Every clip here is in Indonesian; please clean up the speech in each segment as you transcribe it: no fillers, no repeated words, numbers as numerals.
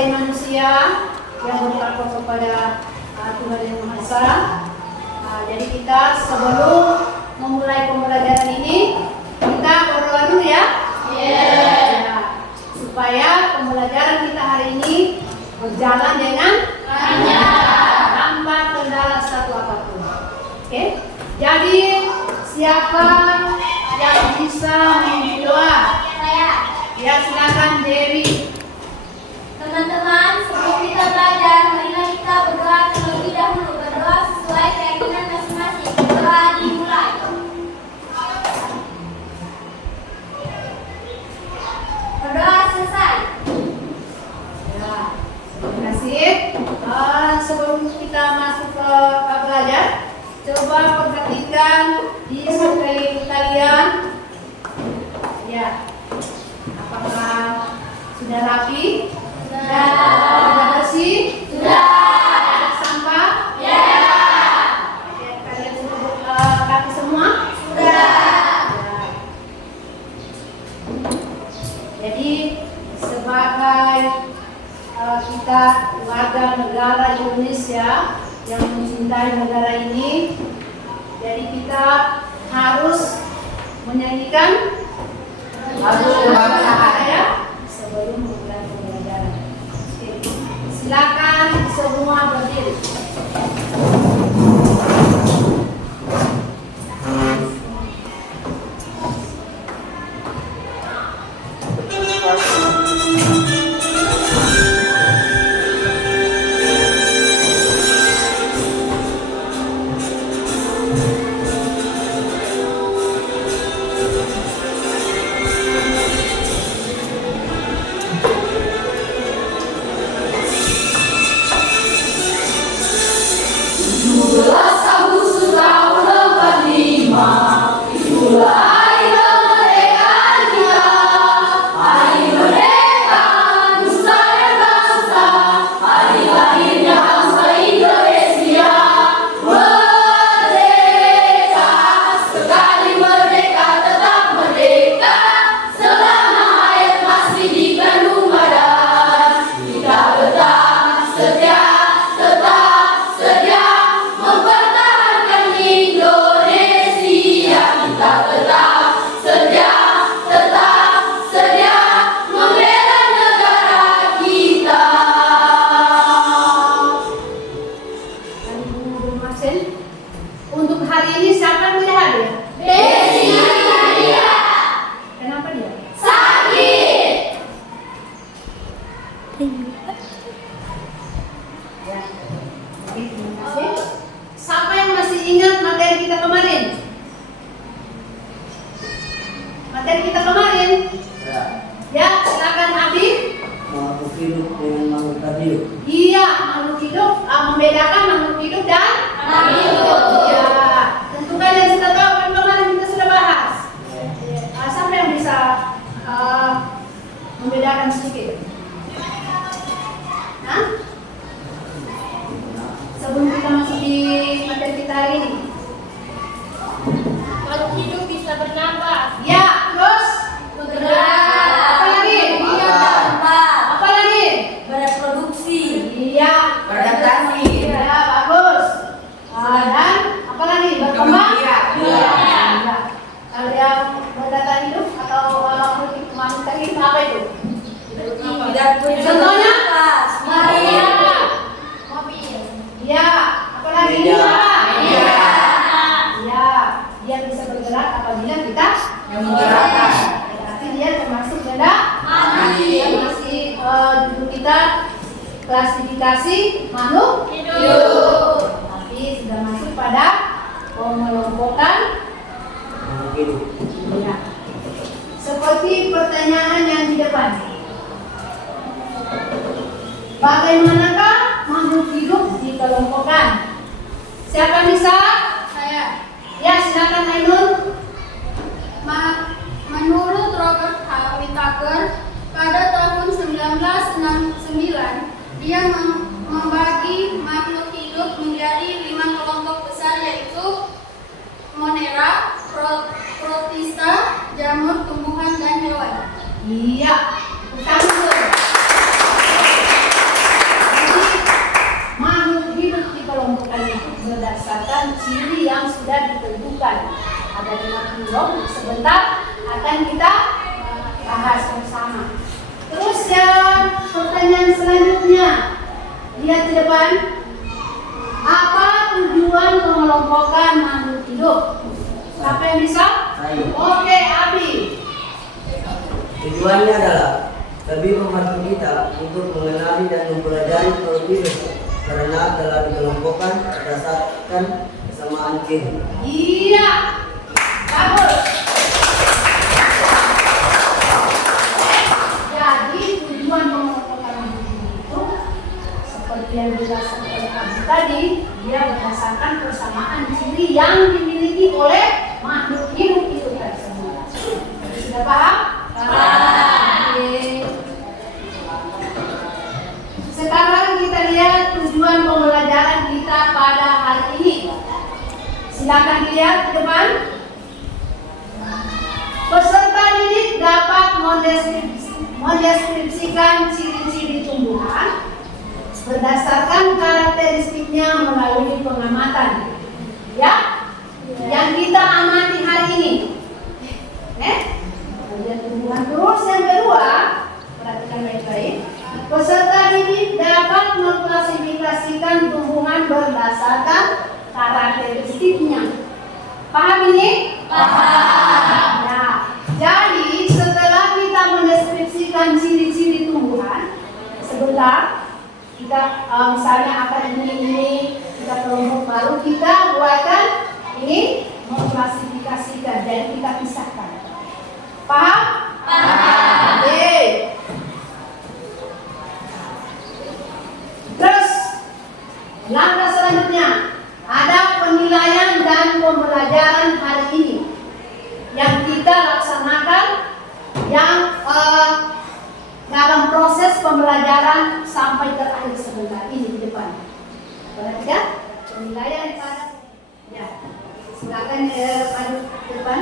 sebagai manusia yang bertakwa kepada Tuhan Yang Maha Esa. Jadi kita sebelum memulai pembelajaran ini kita berdoa dulu ya. Supaya pembelajaran kita hari ini berjalan dengan lancar tanpa kendala satu apapun. Oke? Jadi siapa yang bisa memimpin doa? Saya. Ya, silakan Dewi. Teman-teman, sebelum kita belajar, marilah kita berdoa terlebih dahulu. Berdoa sesuai keyakinan masing-masing. Doa dimulai. Berdoa selesai. Ya, terima kasih. Sebelum kita masuk ke belajar, coba perhatikan di sekeliling kalian. Ya, apakah sudah rapi? Sudah bersih? Sudah. Ada sampah? Ya. Oke, kalian sudah rapi semua? Sudah. Ya. Jadi sebagai kita warga negara Indonesia yang mencintai negara ini, jadi kita harus menyanyikan bangsa ya sebelum memulai pembelajaran. Oke. Silakan semua berdiri. Untuk hari ini siapa yang tidak hadir? Desi Nadia. Kenapa dia? Sakit. Ya. Oke, terima kasih. Siapa yang masih ingat materi kita kemarin? Materi kita kemarin? Ya, silakan Adi. Makhluk hidup dengan makhluk tak hidup. Iya, makhluk hidup membedakan makhluk hidup dan Makhluk hidup. Ya, tentu kalian sudah tahu kan kemarin kita sudah bahas. Siapa yang bisa membedakan sedikit? Hah? Sebelum kita masuk di materi kita hari ini. Makhluk hidup bisa bernapas. Ya, terus Bergerak. apa lagi? Apa lagi? Bereproduksi. Iya. Beradaptasi. Ya, bagus. Dan apa lagi? Berkembang? Iya. Iya. Kalau yang berdata hidup atau makhluk hidup apa itu? Contohnya? Maria. Iya. Apa lagi? Meja. Iya. Iya. Dia bisa bergerak apabila kita Menggerakkan. berarti dia termasuk benda Mati. Dia masih judul kita klasifikasi makhluk Hidup. tapi sudah masuk pada pengelompokan. Makhluk hidup. Ya. Seperti pertanyaan yang di depan. Bagaimanakah makhluk hidup dikelompokkan? Siapa bisa? Saya. Ya, silakan Ainun. Menurut Robert H. Whittaker, pada tahun 1969, dia membagi makhluk hidup menjadi 5 kelompok besar, yaitu Monera, Protista, jamur, tumbuhan, dan hewan. Iya, betul. belum? Sebentar akan kita bahas bersama. Terus yang pertanyaan selanjutnya, lihat di depan. Apa tujuan mengelompokkan makhluk hidup? Siapa yang bisa? Saya. Oke, Abi. Tujuannya adalah lebih membantu kita untuk mengenali dan mempelajari makhluk hidup karena telah dikelompokkan berdasarkan kesamaan ciri. Iya, bagus. Jadi tujuan mengelompokkan makhluk hidup itu seperti yang dijelaskan oleh Abi tadi, dia berdasarkan persamaan ciri yang dimiliki oleh makhluk hidup itu tersebut. Sudah paham? Oke. Sekarang kita lihat tujuan pembelajaran kita pada hari ini. Silakan dilihat ke depan. Peserta didik dapat mendeskripsikan ciri-ciri tumbuhan berdasarkan karakteristiknya melalui pengamatan. Ya, yang kita amati hari ini. Kemudian tumbuhan. Terus yang kedua, perhatikan baik-baik. Peserta didik dapat mengklasifikasikan tumbuhan berdasarkan karakteristiknya. Paham ini? Paham. Nah, jadi setelah kita mendeskripsikan ciri-ciri tumbuhan, sebentar kita misalnya akan ini kita kelompok baru, kita buatkan ini mengklasifikasikan dan kita pisahkan. Paham? Paham. Oke. Terus langkah selanjutnya ada penilaian dan pembelajaran hari ini yang kita laksanakan, yang dalam proses pembelajaran sampai terakhir sebentar ini di depan. Perhatikan penilaian pada ya. Silakan adu ke depan.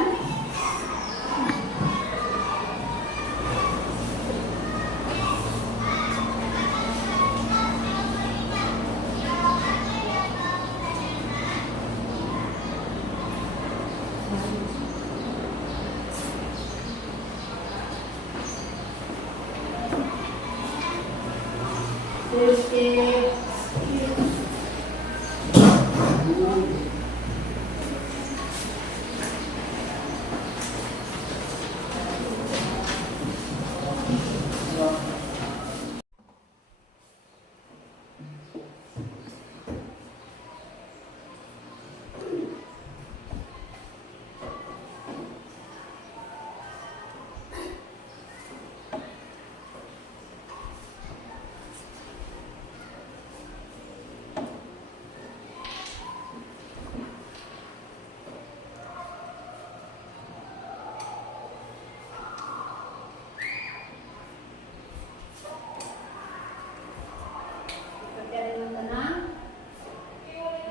Dengan tenang,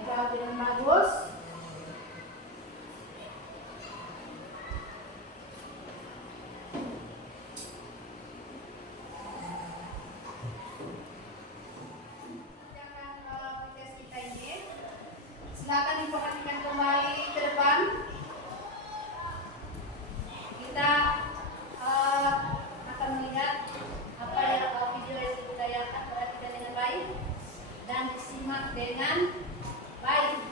jawab dengan bagus. Jangan tes kita ini. Silakan diperhatikan kembali ke depan. Kita akan melihat apa yang video yang didayakan. Perhatikan dengan baik dan disimak dengan baik.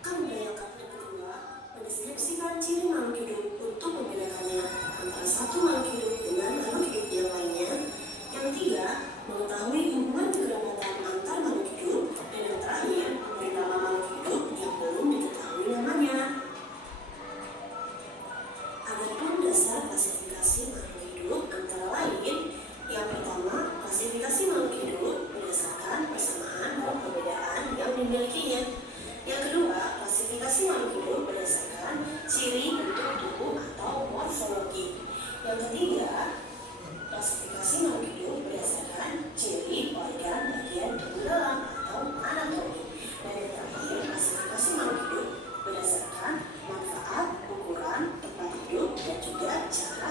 Kemudian yang kedua, mendeskripsikan ciri makhluk hidup untuk membedakannya antara satu makhluk hidup dengan makhluk hidup yang lainnya. Yang ketiga, mengetahui hubungan kekerabatan antar makhluk hidup. Dan yang terakhir, memberi nama makhluk hidup yang belum diketahui namanya. Adapun dasar klasifikasi makhluk hidup antara lain, yang pertama, klasifikasi makhluk hidup berdasarkan persamaan dan perbedaan yang dimilikinya. Yang kedua, klasifikasi makhluk hidup berdasarkan ciri bentuk tubuh atau morfologi. Yang ketiga, klasifikasi makhluk hidup berdasarkan ciri organ bagian tubuh dalam atau anatomi. Dan yang terakhir, klasifikasi makhluk hidup berdasarkan manfaat, ukuran, tempat hidup, dan juga cara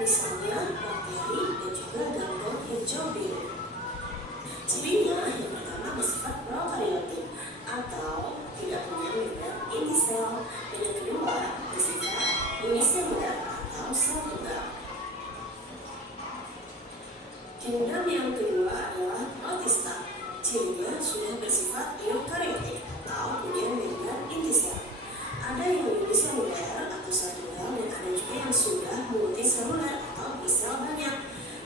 misalnya bakteri dan juga gangguan hijau biru. Cirinya yang pertama bersifat prokaryotik atau tidak punya member inti sel, dan yang kedua bersifat uniseluler atau sel tunggal. Kingdom yang kedua adalah protista. Cirinya sudah bersifat eukaryotik atau punya member inti sel. Ada yang uniseluler atau sel tunggal dan ada juga yang sudah multiseluler atau bersel banyak.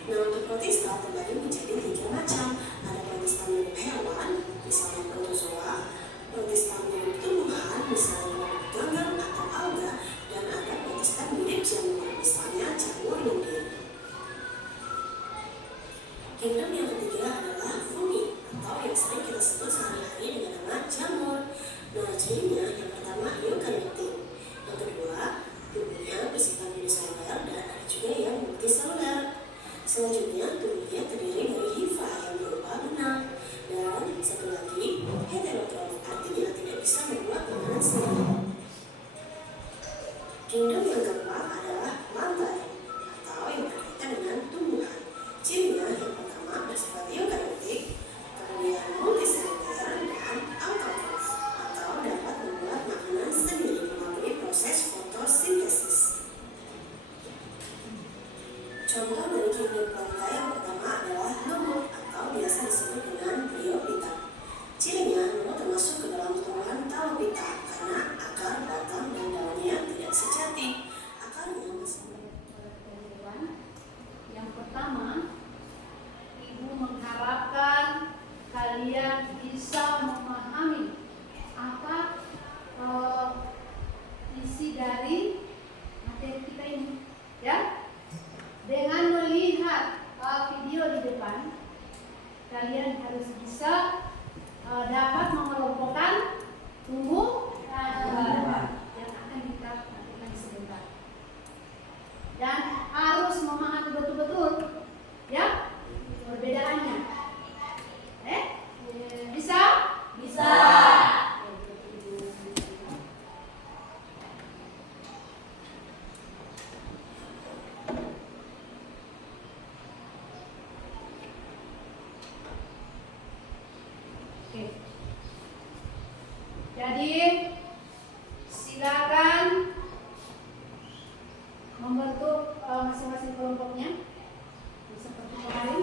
Nah, untuk protista terbagi menjadi 3 macam. Ada protista mirip hewan, misalnya protozoa, protista mirip tumbuhan, misalnya ganggang atau alga, dan ada protista mirip jamur, misalnya jamur lindih. Kingdom yang ketiga adalah fungi atau yang sering kita sebut sehari-hari dengan nama jamur. Nah, cirinya yang pertama eukaryotik, yang kedua tubuhnya bersifat uniseluler dan ada juga yang multiseluler. Selanjutnya tubuhnya terdiri dari hifa yang berupa benang, dan satu lagi heterotrof, artinya tidak bisa membuat makanan sendiri. Kingdom yang keempat adalah lantai atau yang berkaitan dengan tumbuhan. Cirinya yang pertama bersifat eukaryotik, kemudian multiseluler dan autotrof atau dapat membuat makanan sendiri melalui proses fotosintesis. Contoh dari kingdom lantai yang pertama adalah lumut atau biasa disebut dengan bryophyta. Cirinya lumut termasuk ke dalam tumbuhan talophyta karena akar, batang, dan daunnya tidak sejati. Akarnya masih Yang pertama, Ibu mengharapkan kalian bisa memahami apa isi dari materi kita ini, ya. Dengan melihat video di depan, kalian harus bisa dapat mengelompokkan tumbuh dan tumbuhan yang akan kita lakukan sebentar. Dan harus memahami betul-betul, ya, perbedaannya. Bisa? Bisa. Oke. Jadi silakan membentuk masing-masing kelompoknya seperti kemarin.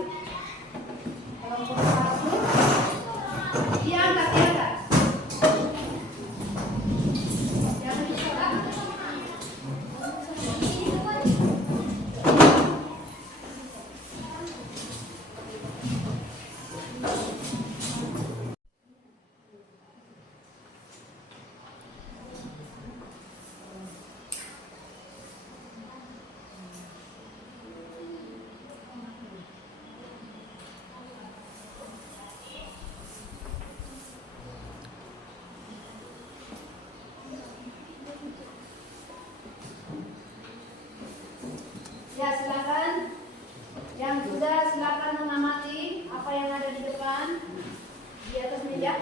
Kelompok 1 diangkat. Jangan dicorak. Ya, silakan. Yang sudah silakan mengamati apa yang ada di depan di atas meja.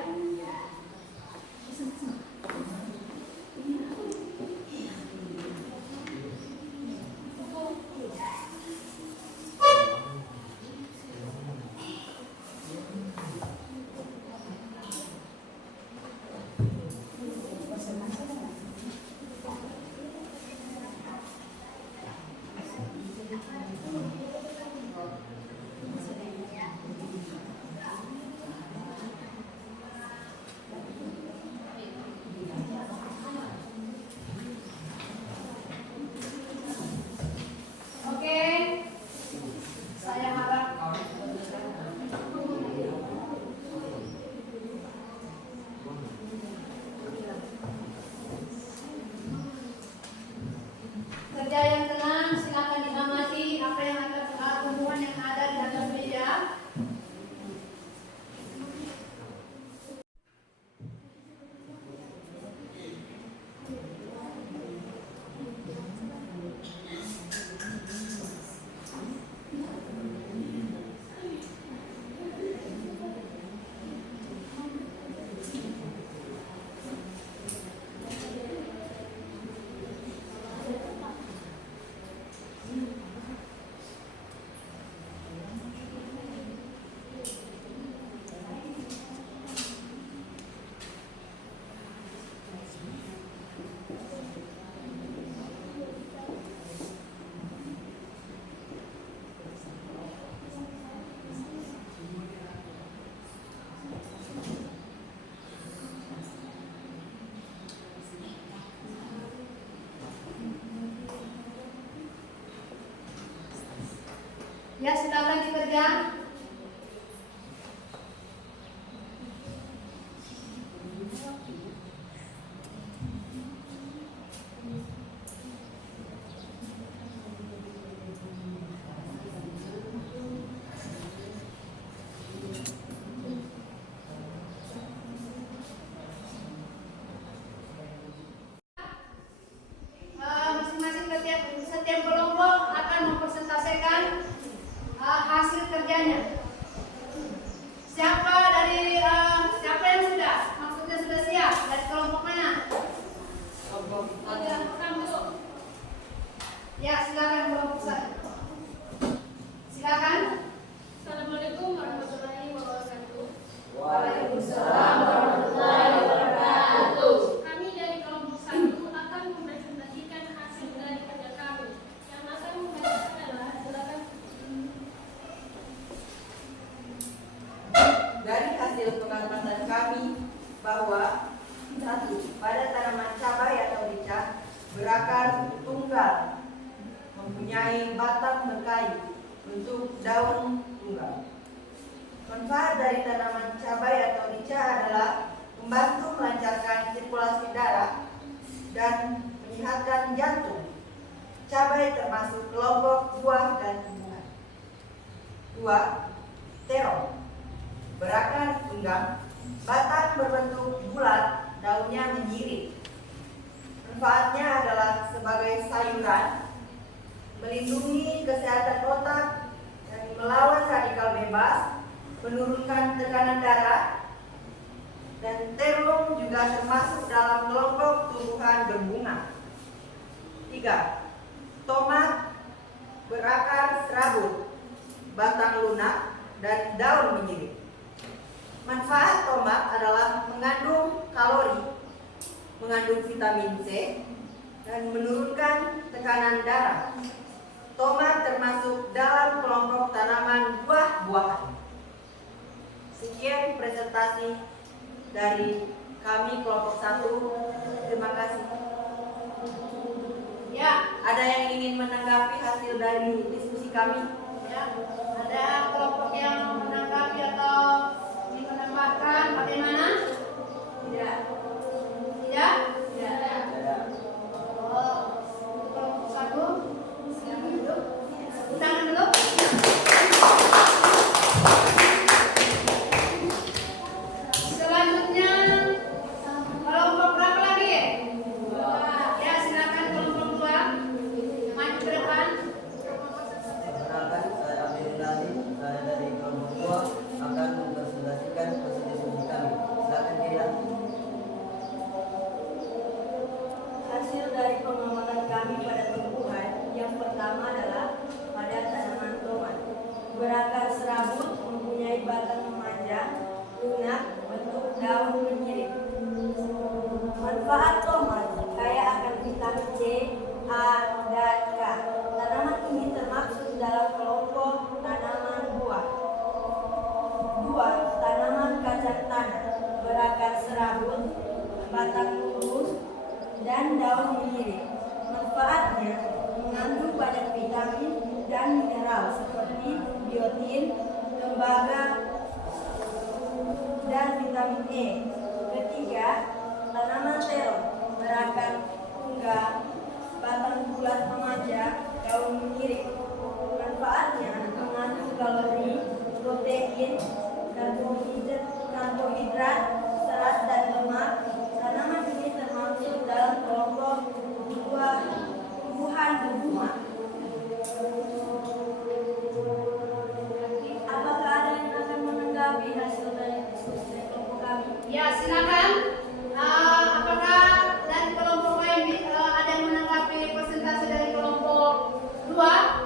Oke, saya harap kerja yang tenang. Silakan diamati apa yang akan Ya, silakan dikerja. Masing-masing setiap kelompok akan mempresentasikan hasil kerjanya. Siapa yang sudah? Maksudnya sudah siap dari kelompok mana? Ya, silakan kelompok saya. Silakan. Assalamualaikum warahmatullahi wabarakatuh. Waalaikumsalam warahmatullahi wabarakatuh. Kami dari kelompok 1 akan mempresentasikan hasil dari kerja kami. Yang akan membacakan adalah silakan. Dari hasil pengamatan kami bahwa 1. Pada tanaman cabai atau rica berakar tunggal mempunyai batang berkayu bentuk daun tunggal. Manfaat dari tanaman cabai atau rica adalah membantu melancarkan sirkulasi darah dan menyehatkan jantung. Cabai termasuk kelompok buah dan tumbuhan. 2. Terong berakar tunggang, batang berbentuk bulat, daunnya menyirik. Manfaatnya adalah sebagai sayuran, melindungi kesehatan otak dan melawan radikal bebas, menurunkan tekanan darah, dan terong juga termasuk dalam kelompok tumbuhan berbunga. 3. Tomat berakar serabut, batang lunak, dan daun menyirik. Manfaat tomat adalah mengandung kalori, mengandung vitamin C, dan menurunkan tekanan darah. Tomat termasuk dalam kelompok tanaman buah-buahan. Sekian presentasi dari kami kelompok 1. Terima kasih. Ya, Ada yang ingin menanggapi hasil dari diskusi kami? ya. Ada kelompok yang menanggapi atau ingin menambahkan bagaimana? Tidak. Tidak? Tidak. Oh, kelompok 1. Silakan duduk. Undangan dulu. Selanjutnya kelompok berapa lagi? Ya, silakan kelompok 2 maju ke depan. Perkenalkan, saya Abdul saya dari kelompok 2 akan mempresentasikan hasil diskusi kami. Silakan Dila. Hasil dari pengamatan kami pada tumbuhan yang pertama adalah pada tanaman tomat. Berakar serabut, mempunyai batang memanjang, lunak, bentuk daun menyirik. Manfaat tomat kaya akan vitamin C, A, dan K. Tanaman ini termasuk dalam kelompok tanaman buah. 2. Tanaman kacang tanah. Berakar serabut, batang lurus, dan daun menyirik. Manfaatnya mengandung banyak vitamin dan mineral seperti biotin, tembaga, dan vitamin E. 3. Tanaman terong berakar tunggal, batang bulat memanjang, daun menyirik. Manfaatnya mengandung kalori, protein, karbohidrat, serat, dan lemak. Tanaman ini termasuk dalam kelompok tumbuhan berbunga. Apakah ada yang akan menanggapi hasil dari diskusi kelompok kami? Ya, silakan. Apakah dari kelompok lain ada yang menanggapi presentasi dari kelompok 2?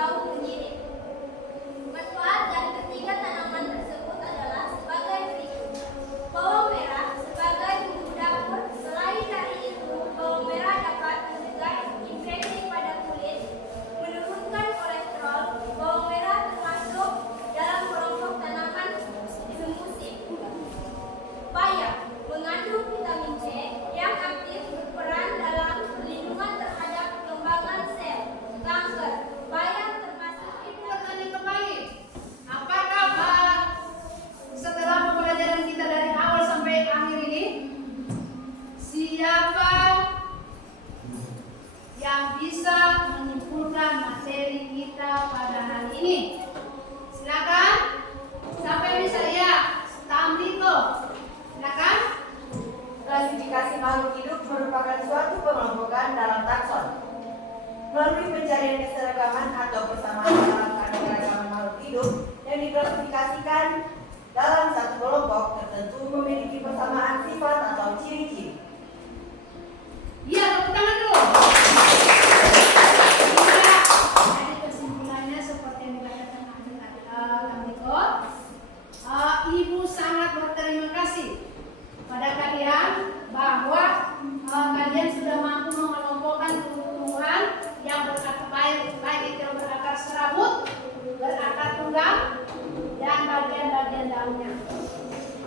jauh menyirik. Manfaat dari ketiga tanaman tersebut adalah sebagai berikut. Bawang merah sebagai bumbu dapur. Selain dari itu, bawang merah dapat mencegah infeksi pada kulit, menurunkan kolesterol. Bawang merah termasuk dalam kelompok tanaman semusim. Bayam mengandung vitamin C yang aktif berperan dalam perlindungan terhadap perkembangan sel kanker. Bayam termasuk Ibu bertanya kembali, apakah setelah pembelajaran kita dari awal sampai akhir ini, siapa yang bisa menyimpulkan materi kita pada hari ini? Silakan. Sampai bisa ya. Tamliko. Silakan. Klasifikasi makhluk hidup merupakan suatu pengelompokan dalam takson. Melalui pencarian keseragaman atau persamaan dalam keanekaragaman makhluk hidup yang diklasifikasikan dalam satu kelompok tertentu memiliki persamaan sifat atau ciri-ciri. Iya, tepuk tangan dulu. Iya, jadi kesimpulannya seperti yang dikatakan Tamliko. Ibu sangat berterima kasih pada kalian bahwa kalian sudah mampu mengelompokkan tumbuhan yang berakar baik itu berakar serabut, berakar tunggang, dan bagian-bagian daunnya.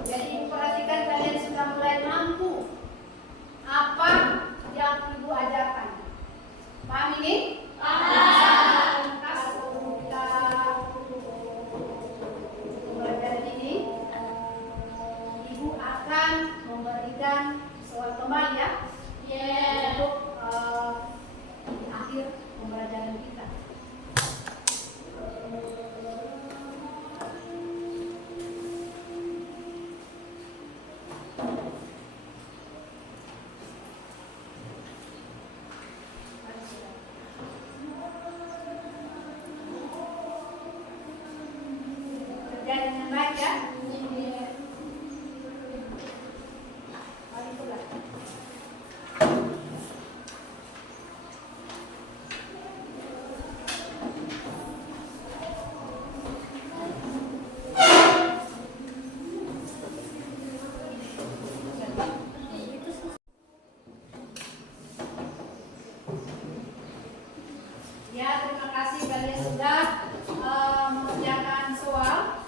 Jadi ibu perhatikan kalian sudah mulai mampu apa yang ibu ajarkan. Paham ini? Paham. Kita pembelajaran ini, ibu akan memberikan soal kembali ya. Untuk di akhir pembelajaran kita. Kerja dengan baik ya. Mari pulang. Ya, terima kasih kalian sudah mengerjakan soal.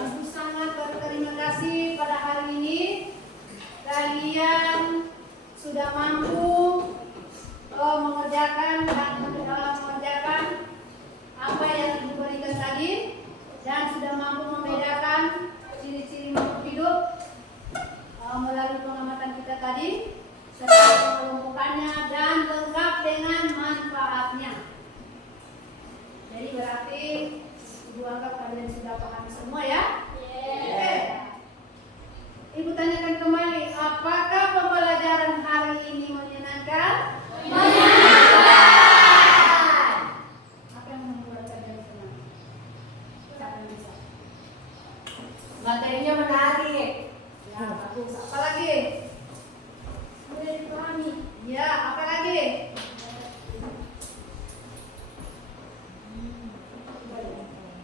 Ibu sangat berterima kasih pada hari ini. Kalian sudah mampu mengerjakan apa yang diberikan tadi dan sudah mampu membedakan ciri-ciri makhluk hidup melalui pengamatan kita tadi, serta pengelompokannya dan lengkap dengan manfaatnya. Jadi berarti ibu anggap kalian sudah paham semua ya? Oke. Ibu tanyakan kembali, apakah pembelajaran hari ini menyenangkan? Apa yang membuat kalian senang? Siapa yang bisa? Materinya menarik. Ya, bagus. Apa lagi? mudah dipahami. Ya, apa lagi?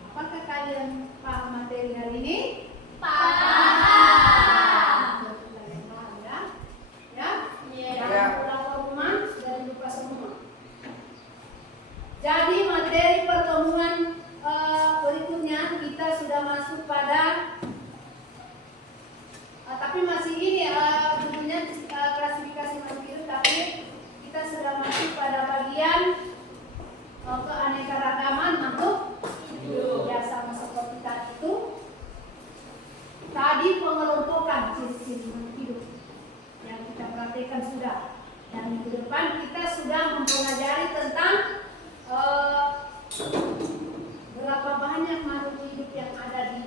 Apakah kalian paham materi hari ini? Paham. Kalian paham ya? Ya? Iya. Jangan pulang ke rumah sudah lupa semua. Jadi materi pertemuan berikutnya kita sudah masuk pada tapi masih ini judulnya klasifikasi makhluk hidup, tapi kita sudah masuk pada bagian keanekaragaman makhluk hidup. Ya, sama seperti tadi itu. Tadi pengelompokan ciri-ciri makhluk hidup yang kita perhatikan sudah. Dan minggu depan kita sudah mempelajari tentang berapa banyak makhluk hidup yang ada di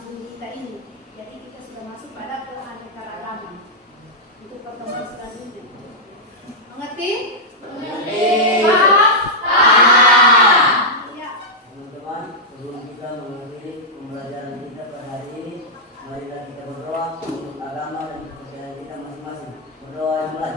bumi kita ini. Jadi kita sudah masuk pada keanekaragaman. Itu pertemuan selanjutnya. Mengerti? Mengerti. Paham? Paham. Ya. Teman-teman, sebelum kita mengakhiri pembelajaran kita pada hari ini, marilah kita berdoa untuk agama dan kepercayaan kita masing-masing. Berdoa yang mulai.